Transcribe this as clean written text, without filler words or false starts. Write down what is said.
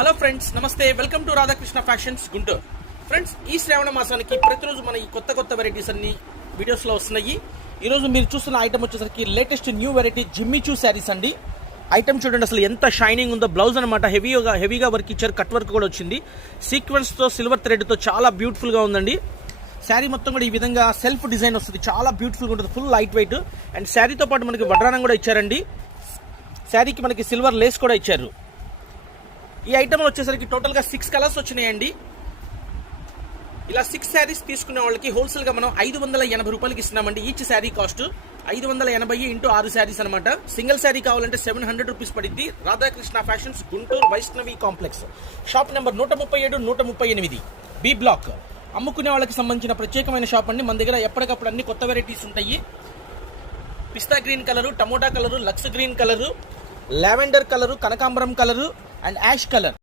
Hello friends, నమస్తే. Welcome to Radhakrishna fashions Guntur. Friends, ఈ శ్రావణ మాసానికి ప్రతిరోజు మన ఈ కొత్త వెరైటీస్ అన్ని వీడియోస్లో వస్తున్నాయి. ఈరోజు మీరు చూస్తున్న ఐటమ్ వచ్చేసరికి latest new variety Jimmy Choo saris అండి. ఐటమ్ చూడండి, అసలు ఎంత షైనింగ్ ఉందో. బ్లౌజ్ అనమాట హెవీగా వర్క్ ఇచ్చారు. కట్ వర్క్ కూడా వచ్చింది. సీక్వెన్స్తో సిల్వర్ థ్రెడ్తో చాలా బ్యూటిఫుల్గా ఉందండి. శారీ మొత్తం కూడా ఈ విధంగా సెల్ఫ్ డిజైన్ వస్తుంది. చాలా బ్యూటిఫుల్గా ఉంటుంది. Full light weight. అండ్ శారీతో పాటు మనకి వడ్రానం కూడా ఇచ్చారండి. శారీకి మనకి సిల్వర్ లేస్ కూడా ఇచ్చారు. ఈ ఐటమ్ వచ్చేసరికి టోటల్గా 6 కలర్స్ వచ్చినాయండి. ఇలా 6 శారీస్ తీసుకునే వాళ్ళకి హోల్సేల్గా మనం 580 రూపాయలకి ఇస్తున్నామండి. Each sari cost 580 into 6 saris అనమాట. సింగిల్ శారీ కావాలంటే 700 రూపీస్ పడింది. Radhakrishna fashions Guntur, Vaishnavi complex, shop number 137, 138, B block. అమ్ముకునే వాళ్ళకి సంబంధించిన ప్రత్యేకమైన షాప్ అండి. మన దగ్గర ఎప్పటికప్పుడు అన్ని కొత్త వెరైటీస్ ఉంటాయి. పిస్తా గ్రీన్ కలరు, టమోటా కలరు, లక్స్ గ్రీన్ కలరు, లావెండర్ కలరు, కనకాంబరం కలరు అండ్ యాష్ కలర్.